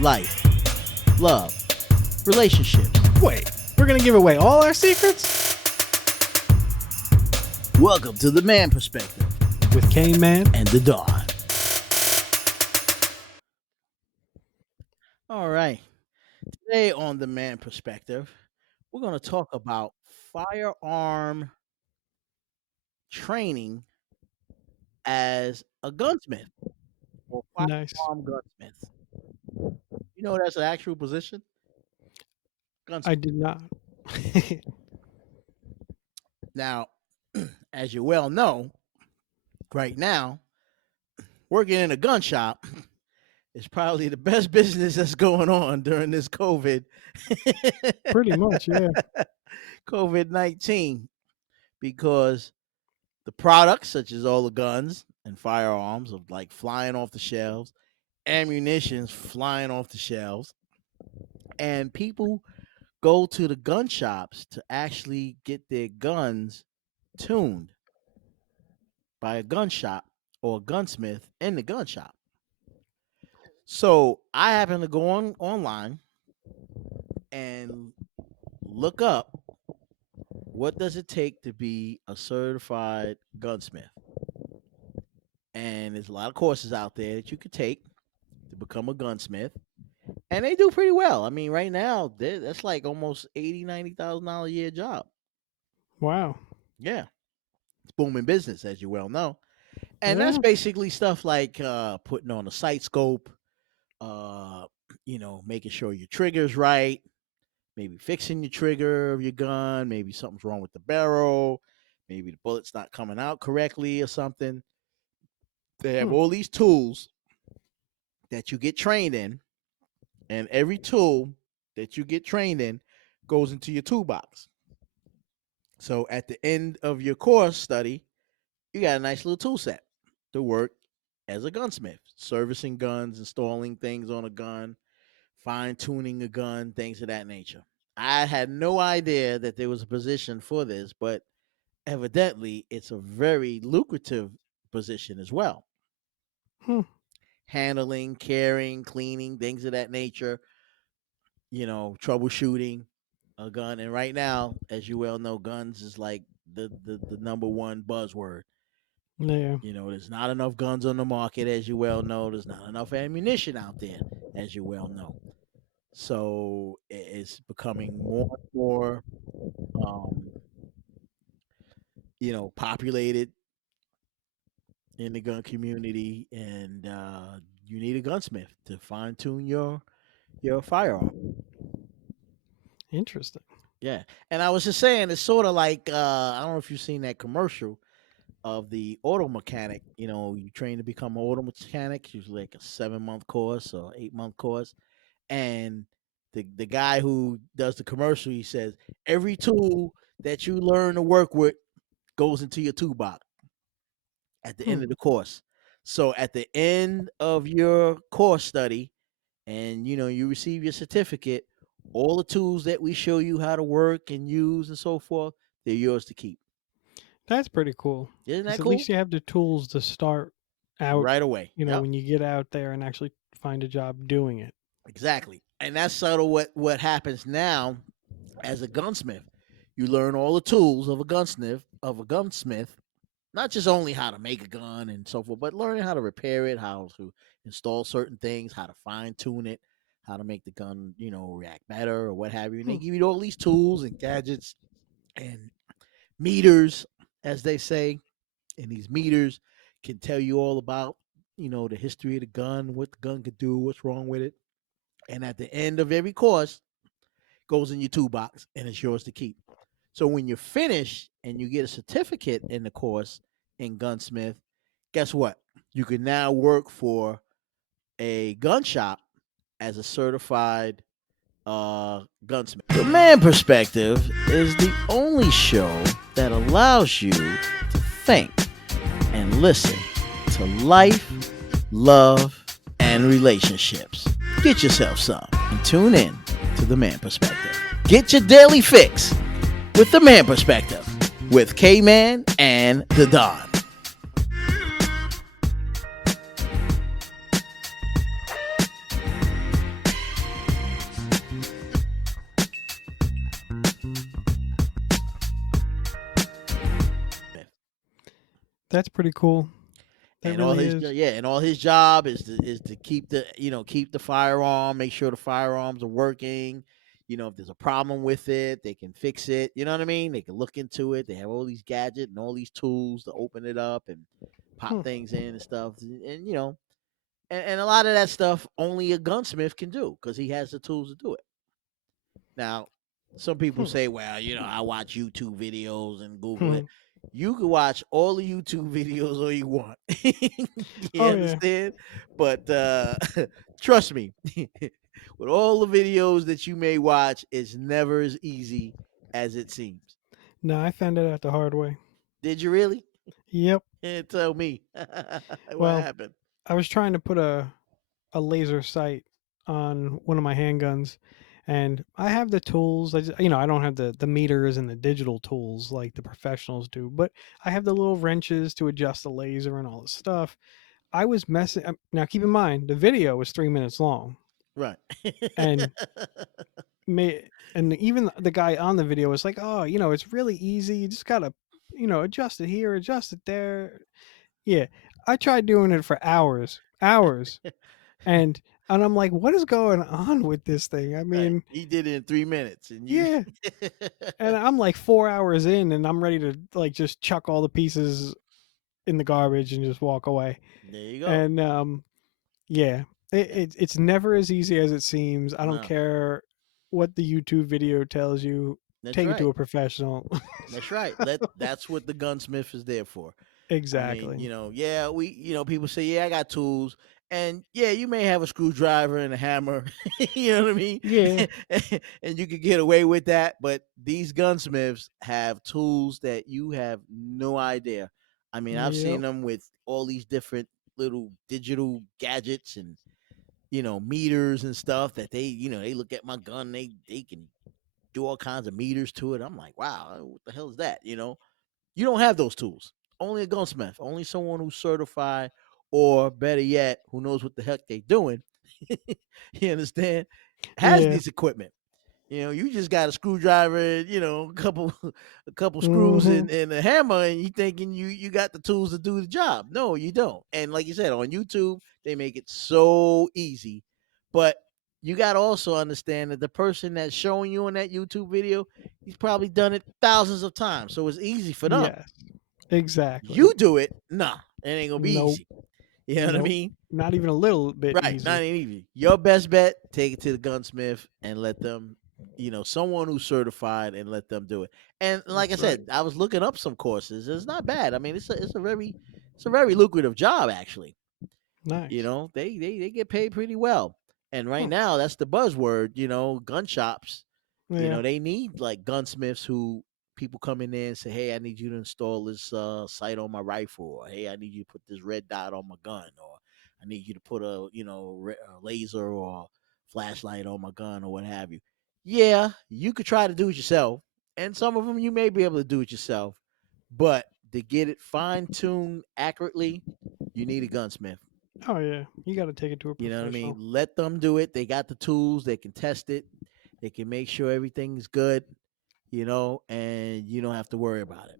life, love, relationships. Wait, we're gonna give away all our secrets? Welcome to the Man Perspective With K-Man and the Dawn. All right. Today on the Man Perspective, we're going to talk about firearm training as a gunsmith or Nice. firearm gunsmith. You know that's an actual position? I Gunsmith. did not. Now, as you well know, right now, working in a gun shop is probably the best business that's going on during this COVID. Pretty much, yeah. COVID-19, because the products, such as all the guns and firearms, are like flying off the shelves, ammunition's flying off the shelves, and people go to the gun shops to actually get their guns tuned by a gun shop or a gunsmith in the gun shop. So I happen to go online and look up what does it take to be a certified gunsmith. And there's a lot of courses out there that you could take to become a gunsmith, and they do pretty well. I mean, right now that's like almost $80,000-$90,000 a year job. Wow. Yeah, it's booming business, as you well know. And that's Yeah. basically stuff like putting on a sight scope, making sure your trigger's right, maybe fixing your trigger of your gun, maybe something's wrong with the barrel, maybe the bullet's not coming out correctly or something. They have Hmm. all these tools that you get trained in, and every tool that you get trained in goes into your toolbox. So at the end of your course study, you got a nice little tool set to work as a gunsmith, servicing guns, installing things on a gun, fine tuning a gun, things of that nature. I had no idea that there was a position for this, but evidently it's a very lucrative position as well. Hmm. Handling, carrying, cleaning, things of that nature, troubleshooting a gun. And right now, as you well know, guns is like the number one buzzword. Yeah. There's not enough guns on the market, as you well know. There's not enough ammunition out there, as you well know. So it's becoming more and more, um, populated in the gun community, and you need a gunsmith to fine tune your firearm. Interesting. Yeah, and I was just saying, it's sort of like I don't know if you've seen that commercial of the auto mechanic. You train to become an auto mechanic, usually like a 7-month course or 8-month course, and the guy who does the commercial, he says every tool that you learn to work with goes into your toolbox at the end Hmm. of the course. So at the end of your course study, and you receive your certificate, all the tools that we show you how to work and use and so forth, they're yours to keep. That's pretty cool. Isn't that Because at cool? least you have the tools to start out, Right away. Yep. when you get out there and actually find a job doing it. Exactly. And that's sort of what happens now as a gunsmith. You learn all the tools of a gunsmith, not just only how to make a gun and so forth, but learning how to repair it, how to install certain things, how to fine tune it, how to make the gun, react better or what have you. And they Hmm. give you all these tools and gadgets and meters, as they say. And these meters can tell you all about, the history of the gun, what the gun could do, what's wrong with it. And at the end of every course, goes in your toolbox and it's yours to keep. So when you're finished and you get a certificate in the course in gunsmith, guess what? You can now work for a gun shop as a certified gunsmith. The Man Perspective is the only show that allows you to think and listen to life, love, and relationships. Get yourself some and tune in to The Man Perspective. Get your daily fix with The Man Perspective with K-Man and the Don. That's pretty cool. That And all really his is. yeah, and all his job is to keep the keep the firearm, make sure the firearms are working. If there's a problem with it, they can fix it. You know what I mean? They can look into it. They have all these gadgets and all these tools to open it up and pop Hmm. things in and stuff. And a lot of that stuff only a gunsmith can do because he has the tools to do it. Now, some people Hmm. say, well, I watch YouTube videos and Google Hmm. it. You can watch all the YouTube videos all you want. You Oh yeah. understand? But trust me, with all the videos that you may watch, it's never as easy as it seems. No, I found it out the hard way. Did you really? Yep. Tell me what Well, happened. I was trying to put a laser sight on one of my handguns, and I have the tools. I don't have the meters and the digital tools like the professionals do, but I have the little wrenches to adjust the laser and all this stuff. I was messing. Now, keep in mind, the video was 3 minutes long, Right. and and even the guy on the video was like, "Oh, it's really easy. You just gotta, adjust it here, adjust it there." Yeah, I tried doing it for hours, hours, and I'm like, "What is going on with this thing?" I Right. mean, He did it in 3 minutes, and you. yeah, and I'm like 4 hours in, and I'm ready to like just chuck all the pieces in the garbage and just walk away. There you go. And yeah, it's never as easy as it seems. I don't No, care what the YouTube video tells you. that's Take it to right. a professional. That's right. That's what the gunsmith is there for. I mean, Exactly. yeah, people say, yeah, I got tools. And yeah, you may have a screwdriver and a hammer, you know what I mean? Yeah. And you could get away with that. But these gunsmiths have tools that you have no idea. I mean, I've seen Yep. them with all these different little digital gadgets and, meters and stuff that they look at my gun, they can do all kinds of meters to it. I'm like, wow, what the hell is that? You don't have those tools. Only a gunsmith, only someone who's certified, or better yet, who knows what the heck they're doing. You understand? Has Yeah. this equipment. You just got a screwdriver, a couple a couple screws Mhm. and a hammer, and you thinking you got the tools to do the job. No, you don't. And like you said, on YouTube, they make it so easy. But you got to also understand that the person that's showing you in that YouTube video, he's probably done it thousands of times. So it's easy for them. Yes. Exactly. You do it, nah, it ain't gonna be Nope. easy. You know what I Nope. mean? Not even a little bit Right, not easy. easy. Your best bet, take it to the gunsmith and let them, someone who's certified and let them do it. And like I That's right. said, I was looking up some courses. It's not bad. I mean, it's a very lucrative job actually. Nice. They get paid pretty well. And right Huh. now, that's the buzzword. Gun shops. Yeah. They need like gunsmiths who people come in there and say, "Hey, I need you to install this sight on my rifle," or "Hey, I need you to put this red dot on my gun," or "I need you to put a laser or flashlight on my gun," or what have you. Yeah, you could try to do it yourself, and some of them you may be able to do it yourself, but to get it fine tuned accurately, you need a gunsmith. Oh yeah. You got to take it to a You know what I mean? professional. Let them do it. They got the tools. They can test it. They can make sure everything's good, and you don't have to worry about it.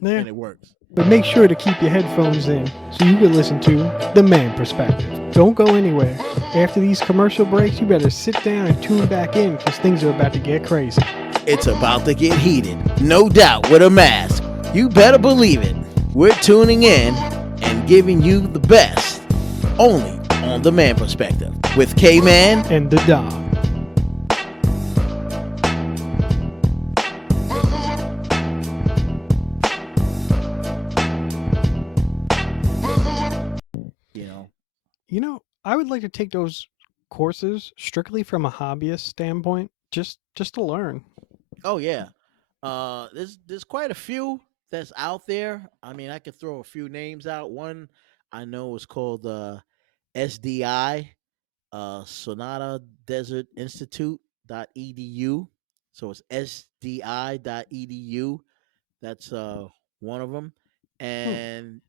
Yeah. And it works. But make sure to keep your headphones in so you can listen to The Man Perspective. Don't go anywhere. After these commercial breaks, you better sit down and tune back in because things are about to get crazy. It's about to get heated, no doubt, with a mask. You better believe it. We're tuning in and giving you the best, only on the Man Perspective with K Man. And the dog. You know, I would like to take those courses strictly from a hobbyist standpoint, just to learn. oh yeah, there's quite a few that's out there. I mean, I could throw a few names out. One I know is called SDI, Sonata Desert Institute.edu. So it's SDI.edu. That's one of them. Hmm. And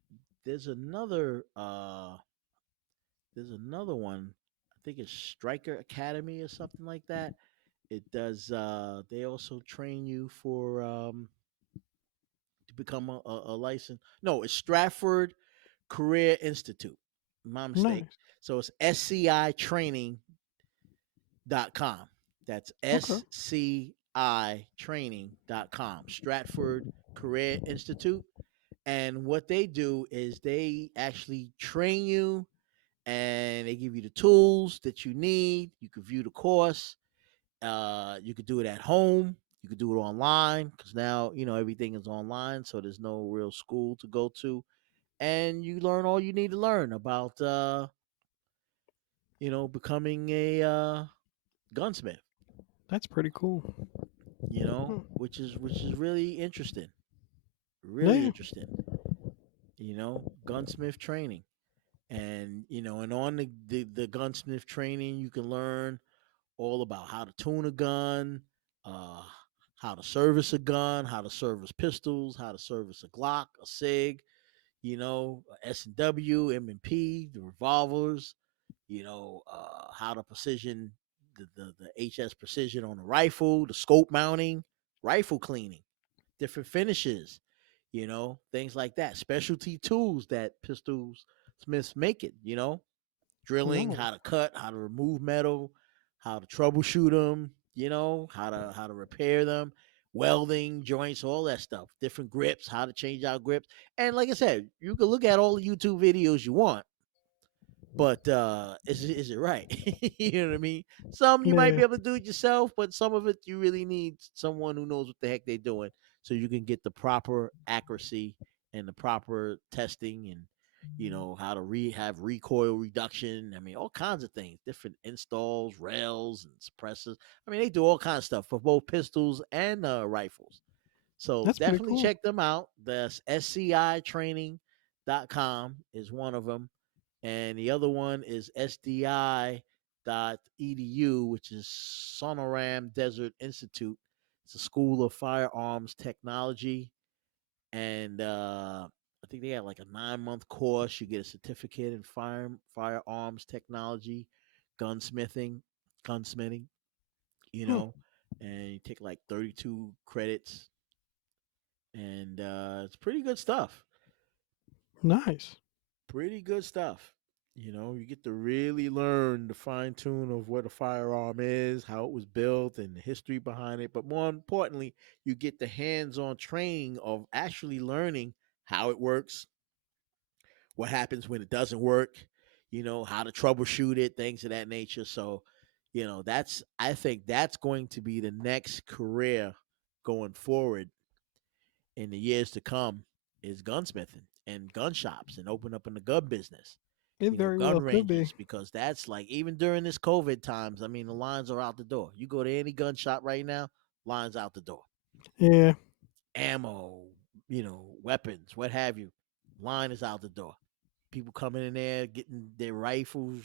there's another one. I think it's Striker Academy or something like that. It does they also train you for to become a license. No, it's Stratford Career Institute. My mistake. Nice. So it's scitraining.com. That's Okay. scitraining.com. Stratford Career Institute. And what they do is they actually train you and they give you the tools that you need. You can view the course. You could do it at home. You could do it online because now everything is online, so there's no real school to go to, and you learn all you need to learn about becoming a gunsmith. That's pretty cool. Hmm. Which is really interesting, really Yeah. interesting. Gunsmith training, and and on the gunsmith training, you can learn all about how to tune a gun, uh, how to service a gun, how to service pistols, how to service a Glock, a Sig, S&W, M&P, the revolvers, how to precision the HS precision on the rifle, the scope mounting, rifle cleaning, different finishes, things like that. Specialty tools that pistols smiths make it, drilling, Nice. how to cut, how to remove metal, how to troubleshoot them, how to repair them, welding joints, all that stuff, different grips, how to change out grips. And like I said, you can look at all the YouTube videos you want, but is it right? You know what I mean? Some you might Yeah. be able to do it yourself, but some of it you really need someone who knows what the heck they're doing, so you can get the proper accuracy and the proper testing, and how to have recoil reduction. I mean, all kinds of things, different installs, rails, and suppressors. I mean, they do all kinds of stuff for both pistols and rifles. So That's pretty definitely cool. check them out. That's scitraining.com is one of them. And the other one is sdi.edu, which is Sonoram Desert Institute. It's a school of firearms technology. And I think they have like a 9-month course. You get a certificate in firearms technology, gunsmithing, gunsmithing, you Hmm. know, and you take like 32 credits, and it's pretty good stuff. Nice. Pretty good stuff. You get to really learn the fine tune of what a firearm is, how it was built, and the history behind it. But more importantly, you get the hands on training of actually learning how it works, what happens when it doesn't work, how to troubleshoot it, things of that nature. So, I think that's going to be the next career going forward in the years to come, is gunsmithing and gun shops and open up in the gun business, It very gun well could be. ranges, because that's like, even during this COVID times, I mean, the lines are out the door. You go to any gun shop right now, lines out the door. Yeah. Ammo, weapons, what have you, line is out the door. People coming in there getting their rifles,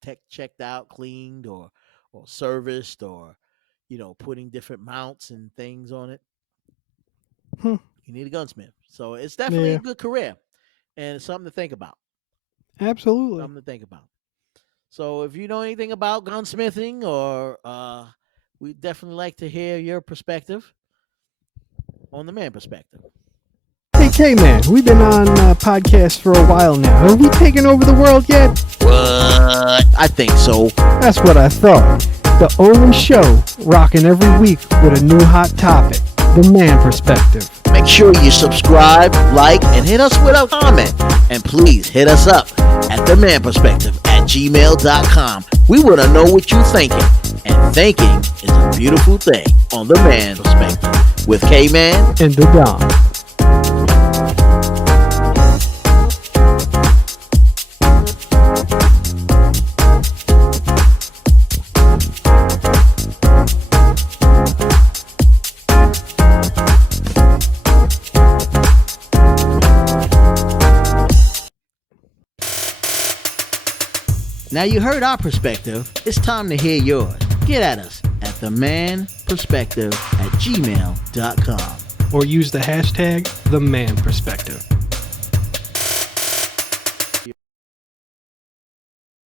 tech checked out, cleaned, or serviced, or putting different mounts and things on it. Hmm. You need a gunsmith. So it's definitely a Yeah. good career, and it's something to think about. Absolutely. Something to think about. So if you know anything about gunsmithing, or we'd definitely like to hear your perspective on the man perspective. Hey, K-Man, we've been on podcasts for a while now. Have we taken over the world yet? What? I think so. That's what I thought. The only show rocking every week with a new hot topic. The man perspective. Make sure you subscribe, like, and hit us with a comment. And please hit us up at themanperspective@gmail.com. We want to know what you're thinking. And thinking is a beautiful thing on The Man Perspective with K-Man and the Don. Now you heard our perspective. It's time to hear yours. Get at us at themanperspective@gmail.com. Or use the hashtag #TheManPerspective.